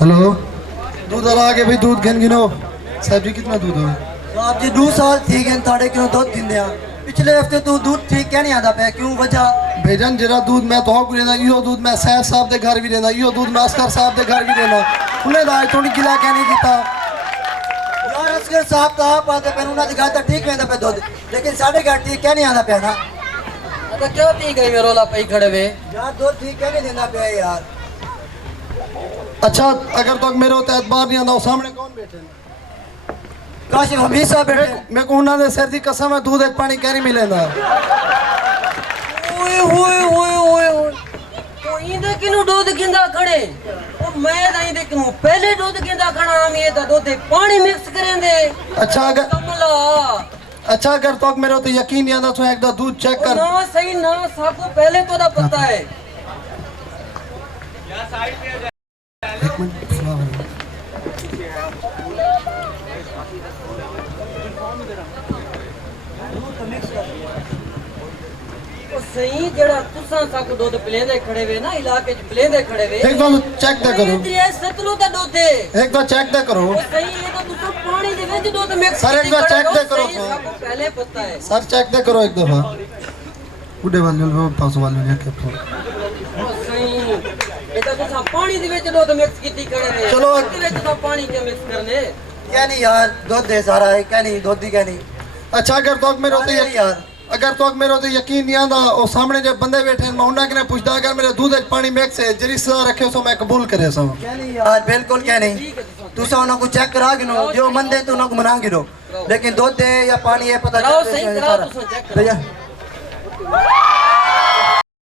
Hello, दूध वाला आगे भाई दूध घन गिनो। साहब जी कितना दूध हो? साहब जी 2 साल ठीक है थाड़े क्यों दूध गिंदे पिछले हफ्ते तू दूध ठीक क्या नहीं आता पे क्यों वजह भेजन जरा दूध मैं तो भी देना, यो दूध मैं सैफ साहब के घर भी देना, यो दूध मैं असगर साहब के घर भी देना। उन्हें दाज थोड़ी गिला क्या नहीं किया यार असगर साहब तो आप आते पे उन्होंने घर तो ठीक वेंदा पे दूध लेकिन साढ़े घर ठीक क्या नहीं आता पे ना। तो क्यों पी गई में रोला पई खड़े वे यार दूध ठीक क्या नहीं देना पे यार। अच्छा अगर तो मेरे होते एतबार नहीं आना, सामने कौन बैठे? काशिफ हमेशा बैठे मैं को उन्होंने सिर दी कसम है दूध एक पानी क्या नहीं मिलेगा। ओए ओए ओए ओए ओए तो इंदे किनु दूध गिंदा खड़े ओ मैं दाई दे किनु पहले दूध गिंदा खड़ा हम ये दा दूध पानी मिक्स करेंदे। कमला अच्छा अगर तो मेरे होते यकीन नहीं आना तो एक दो दूध चेक कर ना सही ना सबको पहले तो दा पता है। एक मिनट सही जड़ा तुसा सब दूध पिलेंदे खड़े वे ना इलाके च पिलेंदे खड़े वे एक दो चेक दे करो, ये सतलू दा दूध है एक दो चेक दे करो सही ये तो तुसा पानी दे विच दूध मिक्स सर एक बार चेक दे करो सबको पहले पता है सर चेक दे करो एक दफा बुढ़े वाले लो पास वाले ने के फोन सही ये तो तुसा पानी दे विच दूध मिक्स कीती खड़े वे चलो इसके विच तो पानी के मिक्स करने क्या नहीं यार दूध दे सारा है क्या नहीं दूध दी क्या नहीं। अच्छा अगर तो मेरे होते यार अगर तो मेरे होते यकीन नहीं आंदा और सामने जो बंदे बैठे हैं मैं उन्हें ने पूछदा अगर मेरे दूध एक पानी मिक्स है जरी सजा रखे सो मैं कबूल करे सो क्या नहीं यार बिल्कुल क्या नहीं तुसा उन्हें को चेक करा गिनो जो मन दे तो उन्हें को मना गिनो लेकिन दूध दे या पानी है पता कराओ सही कराओ तुसा चेक भैया